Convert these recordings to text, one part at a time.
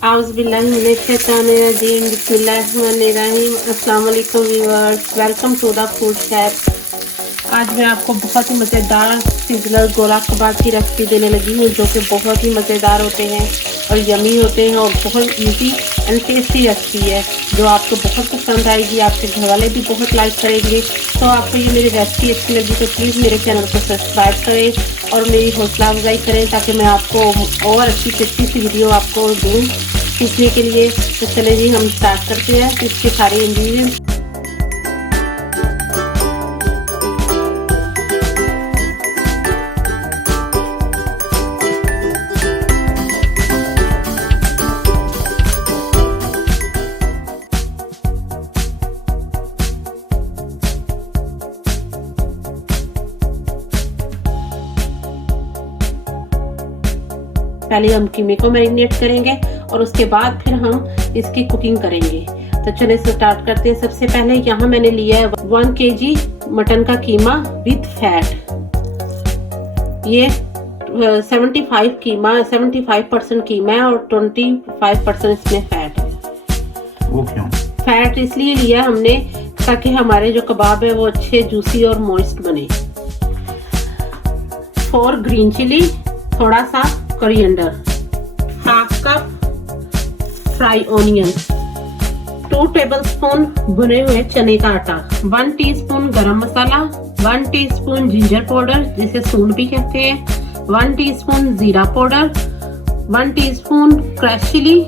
आउज़ुबिल्लाहिमिनश्शैतानिर्रजीम बिस्मिल्लाहिर्रहमानिर्रहीम। अस्सलाम वालेकुम viewers, welcome to the food chef. आज मैं आपको बहुत ही मज़ेदार सिज़लर गोला कबाब की रेसिपी देने लगी हूँ, जो कि बहुत ही मज़ेदार होते हैं और यमी होते हैं और बहुत इजी एंड टेस्टी रेसिपी है, जो आपको बहुत पसंद आएगी। आपके घर वाले भी बहुत लाइक करेंगे। तो आपको ये मेरी रेसिपी अच्छी लगी तो प्लीज़ मेरे चैनल को सब्सक्राइब करें और मेरी हौसला अफजाई करें, ताकि मैं आपको और अच्छी से अच्छी सी वीडियो आपको दूँ सीखने के लिए। तो चले जी हम स्टार्ट करते हैं इसके सारे इंग्रेडिएंट्स। पहले हम कीमे को मैरिनेट करेंगे और उसके बाद फिर हम इसकी कुकिंग करेंगे। तो चलिए स्टार्ट करते हैं। सबसे पहले यहाँ मैंने लिया है 1 kg मटन का कीमा विद फैट। ये 75% कीमा है और 25% इसमें फैट है। वो क्यों? फैट इसलिए लिया हमने ताकि हमारे जो कबाब है वो अच्छे जूसी और मॉइस्ट बने। 4 ग्रीन चिली, थोड़ा सा coriander, 1/2 cup fry onion, 2 tablespoon भुने हुए चने का आटा, 1 टीस्पून गरम मसाला, 1 टीस्पून जिंजर पाउडर जिसे सूंड भी कहते हैं, 1 टीस्पून जीरा powder, 1 teaspoon crush chili,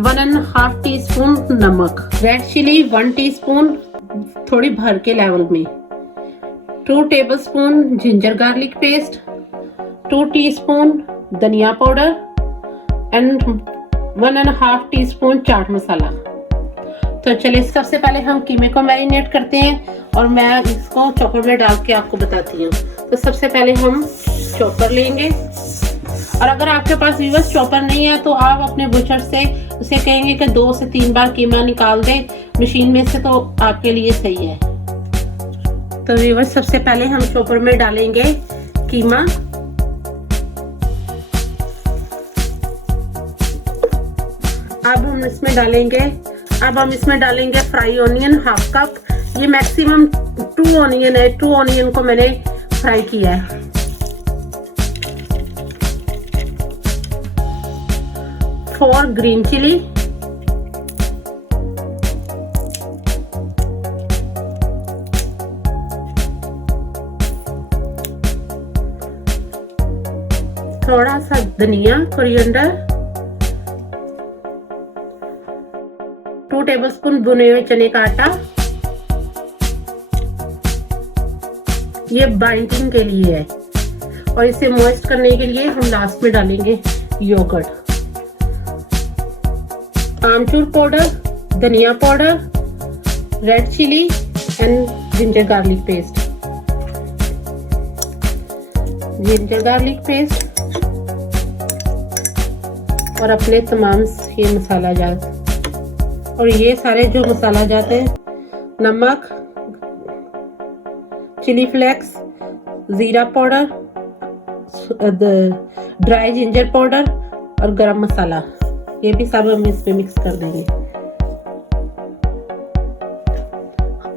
1.5 teaspoon नमक, रेड चिली 1 टीस्पून थोड़ी भर के लेवल में, 2 tablespoon ginger garlic paste, 2 teaspoon धनिया powder and 1.5 teaspoon chaat masala. तो चलिए सबसे पहले हम कीमे को मैरिनेट करते हैं और मैं इसको चॉपर में डाल के आपको बताती हूँ। तो सबसे पहले हम चॉपर लेंगे, और अगर आपके पास व्यूअर्स चॉपर नहीं है तो आप अपने बुचर से उसे कहेंगे कि 2 से 3 बार कीमा निकाल दें मशीन में से, तो आपके लिए सही है। तो व्यूअर्स सबसे पहले हम चॉपर में डालेंगे कीमा। अब हम इसमें डालेंगे फ्राई ऑनियन 1/2 कप। ये मैक्सिमम 2 ऑनियन है, 2 ऑनियन को मैंने फ्राई किया है। फोर ग्रीन चिली, थोड़ा सा धनिया कोरिएंडर, 2 टेबलस्पून भुने हुए चने का आटा। ये बाइंडिंग के लिए है और इसे मॉइस्ट करने के लिए हम लास्ट में डालेंगे योगर्ट, आमचूर पाउडर, धनिया powder, red chili and ginger garlic paste. और अपने तमाम ये मसाला जात, और ये सारे जो मसाला जाते हैं, नमक, चिली फ्लेक्स, जीरा पाउडर, ड्राई जिंजर पाउडर और गरम मसाला, ये भी सब हम इसमें मिक्स कर देंगे।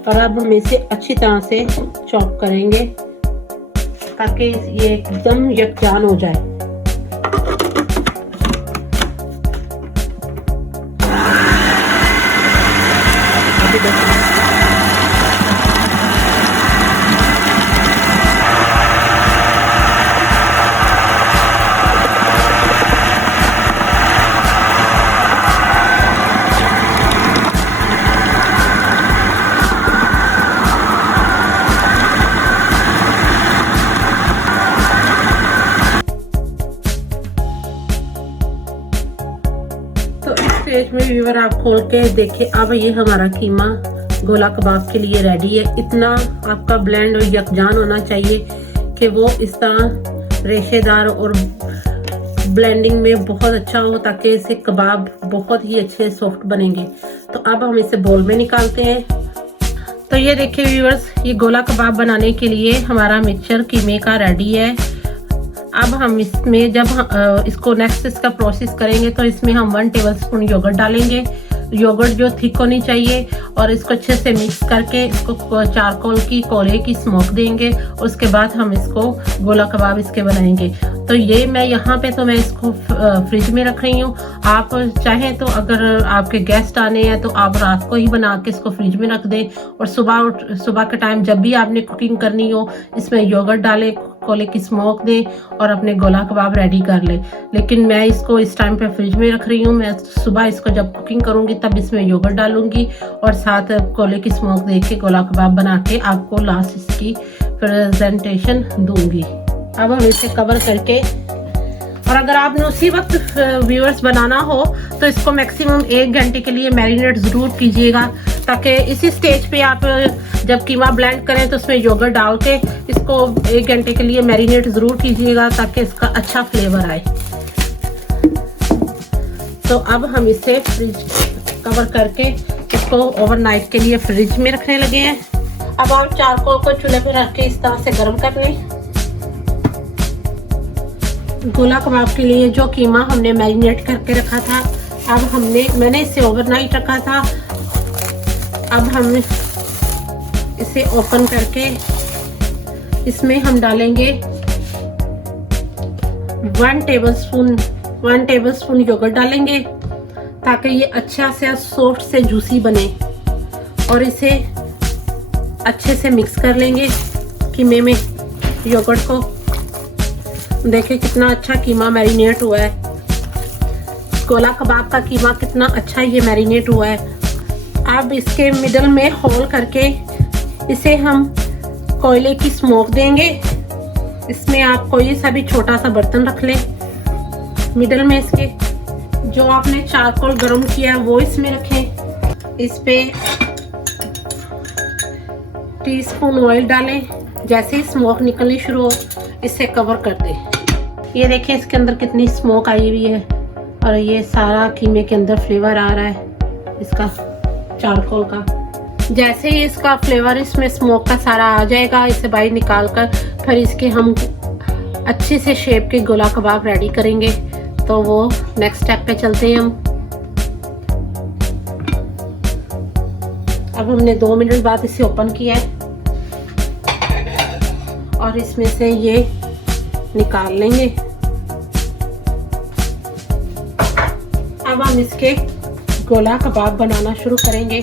और अब हम इसे अच्छी तरह से चॉप करेंगे ताकि ये एकदम यकजान हो जाए। स्टेज में व्यूअर आप खोल के देखिए, अब ये हमारा कीमा गोला कबाब के लिए रेडी है। इतना आपका ब्लेंड और यकजान होना चाहिए कि वो इस तरह रेशेदार और ब्लेंडिंग में बहुत अच्छा हो, ताकि इससे कबाब बहुत ही अच्छे सॉफ्ट बनेंगे। तो अब हम इसे बोल में निकालते हैं। तो ये देखिए व्यूअर्स, ये गोला कबाब बनाने के लिए हमारा मिक्सचर कीमे का रेडी है। अब हम इसमें जब इसको नेक्स्ट इसका प्रोसेस करेंगे तो इसमें हम 1 टेबलस्पून योगर्ट डालेंगे। योगर्ट जो थिक होनी चाहिए, और इसको अच्छे से मिक्स करके इसको चारकोल की कोयले की स्मोक देंगे। उसके बाद हम इसको गोला कबाब इसके बनाएंगे। तो ये मैं यहाँ पे तो मैं इसको फ्रिज में रख रही हूँ। आप चाहें तो अगर आपके गेस्ट आने हैं तो आप रात को ही बना के इसको फ्रिज में रख दें, और सुबह के टाइम जब भी आपने कुकिंग करनी हो इसमें योगर्ट डालें, कोले की स्मोक दें और अपने गोला कबाब रेडी कर ले। लेकिन मैं इसको इस टाइम पे फ्रिज में रख रही हूँ। मैं सुबह इसको जब कुकिंग करूँगी तब इसमें योगर्ट डालूंगी और साथ कोले की स्मोक दे के गोला कबाब बना के आपको लास्ट इसकी प्रेजेंटेशन दूंगी। अब हम इसे कवर करके, और अगर आपने उसी वक्त व्यूअर्स बनाना हो तो इसको मैक्सिमम 1 घंटे के लिए मैरिनेट ज़रूर कीजिएगा, ताकि इसी स्टेज पे आप जब कीमा ब्लेंड करें तो उसमें योगर्ट डाल के इसको 1 घंटे के लिए मैरिनेट ज़रूर कीजिएगा ताकि इसका अच्छा फ्लेवर आए। तो अब हम इसे फ्रिज कवर करके इसको ओवरनाइट के लिए फ्रिज में रखने लगे हैं। अब आप चारकोल को चूल्हे पे रख के इस तरह से गर्म कर लें। गोला कबाब के लिए जो कीमा हमने मैरिनेट करके रखा था, अब मैंने इसे ओवरनाइट रखा था। अब हम इसे ओपन करके इसमें हम डालेंगे 1 टेबलस्पून योगर्ट डालेंगे ताकि ये अच्छा से सॉफ्ट से जूसी बने, और इसे अच्छे से मिक्स कर लेंगे कीमे में योगर्ट को। देखिए कितना अच्छा कीमा मैरिनेट हुआ है। गोला कबाब का कीमा कितना अच्छा ये मैरिनेट हुआ है। अब इसके मिडल में होल करके इसे हम कोयले की स्मोक देंगे। इसमें आप कोई सा भी छोटा सा बर्तन रख लें। मिडल में इसके जो आपने चारकोल गरम किया है वो इसमें रखें। इस पे टीस्पून ऑयल डालें। जैसे ही स्मोक निकलनी शुरू हो इसे कवर कर दें। ये देखिए इसके अंदर कितनी स्मोक आई हुई है, और ये सारा कीमे के अंदर फ्लेवर आ रहा है इसका चारकोल का। जैसे ही इसका फ्लेवर इसमें स्मोक का सारा आ जाएगा, इसे बाहर निकाल कर फिर इसके हम अच्छे से शेप के गोला कबाब रेडी करेंगे। तो वो नेक्स्ट स्टेप पे चलते हैं हम। अब हमने 2 मिनट बाद इसे ओपन किया है और इसमें से ये निकाल लेंगे। अब हम इसके गोला कबाब बनाना शुरू करेंगे।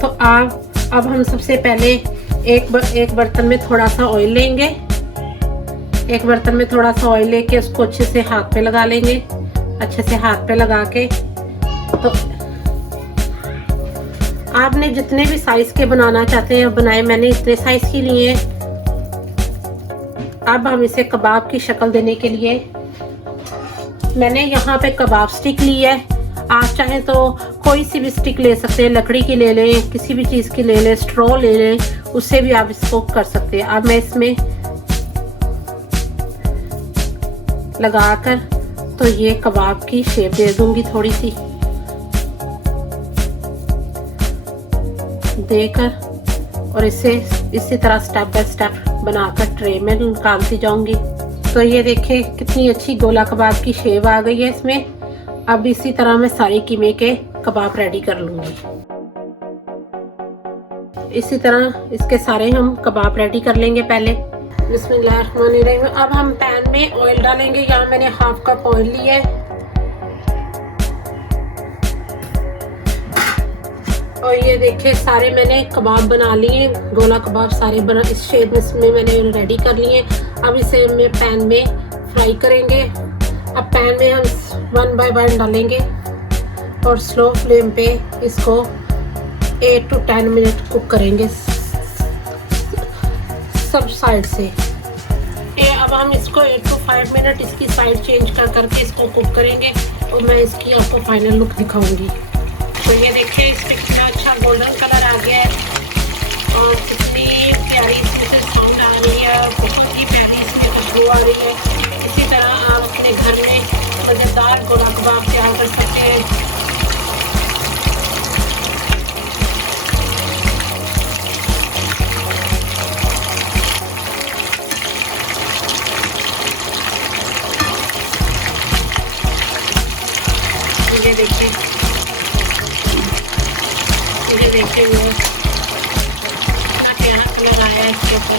तो अब हम सबसे पहले एक बर्तन में थोड़ा सा ऑयल लेंगे। एक बर्तन में थोड़ा सा ऑयल लेके उसको अच्छे से हाथ पे लगा लेंगे। अच्छे से हाथ पे लगा के, तो आपने जितने भी साइज के बनाना चाहते हैं बनाए। मैंने इतने साइज के लिए। अब हम इसे कबाब की शक्ल देने के लिए मैंने यहाँ पे कबाब स्टिक ली है। आप चाहें तो कोई सी भी स्टिक ले सकते हैं, लकड़ी की ले लें, किसी भी चीज़ की ले लें, स्ट्रॉ ले लें, उससे भी आप इसको कर सकते हैं। अब मैं इसमें लगाकर तो ये कबाब की शेप दे दूंगी थोड़ी सी देकर, और इसे इसी तरह स्टेप बाय स्टेप बनाकर ट्रे में निकालती जाऊंगी। तो ये देखें कितनी अच्छी गोला कबाब की शेप आ गई है इसमें। अब इसी तरह मैं सारे कीमे के कबाब रेडी कर लूंगी। इसी तरह इसके सारे हम कबाब रेडी कर लेंगे पहले। बिस्मिल्लाहिर्रहमानिर्रहीम। अब हम पैन में ऑयल डालेंगे। यहाँ मैंने 1/2 कप ऑयल लिया है, और ये देखिए सारे मैंने कबाब बना लिए। गोला कबाब सारे बना इस शेप में मैंने रेडी कर लिए। अब इसे हम पैन में फ्राई करेंगे। अब पैन में हम 1 बाय 1 डालेंगे और स्लो फ्लेम पे इसको 8 to 10 मिनट कुक करेंगे सब साइड से। अब हम इसको 8 to 5 मिनट इसकी साइड चेंज कर करके इसको कुक करेंगे, और मैं इसकी आपको फाइनल लुक दिखाऊंगी। तो ये देखिए इसमें कितना अच्छा गोल्डन कलर आ गया है, और कितनी प्यारी इसमें से साउंड आ रही है, और बहुत ही प्यारी इसमें खुशबू आ रही है। इसी तरह आप अपने घर में मज़ेदार गोला कबाब तैयार कर सकते हैं। ये देखिए वो कितना प्यारा कलर आया है इसके ऊपर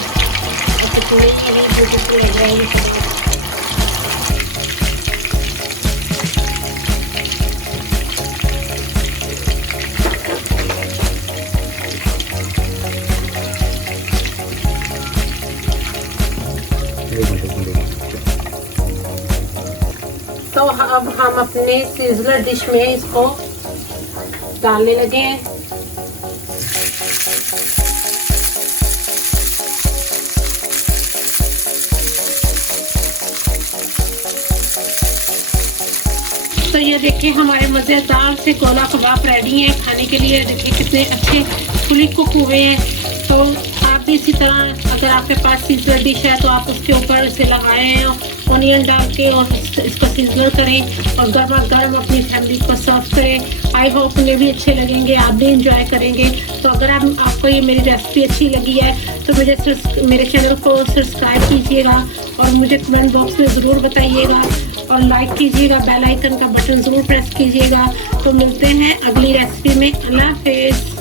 और कितनी ही ब्यूटीफुल लग रहा है ये कलर। तो अब हम अपने सिजलर डिश में इसको डालने लगे हैं। तो ये देखिए हमारे मज़ेदार से गोला कबाब रेडी है खाने के लिए। देखिए कितने अच्छे फुली कुक हुए हैं। तो आप भी इसी तरह अगर आपके पास सीजलर डिश है तो आप उसके ऊपर इसे लगाएं, ऑनियन डाल के और इसको सीजलर करें और गर्मा गर्म अपनी फैमिली को सर्व करें। आई होप उन्हें भी अच्छे लगेंगे, आप भी इंजॉय करेंगे। तो अगर आपको ये मेरी रेसिपी अच्छी लगी है तो मेरे चैनल को सब्सक्राइब कीजिएगा और मुझे कमेंट बॉक्स में ज़रूर बताइएगा और लाइक कीजिएगा, बेल आइकन का बटन ज़रूर प्रेस कीजिएगा। तो मिलते हैं अगली रेसिपी में। अल्लाह हाफिज़।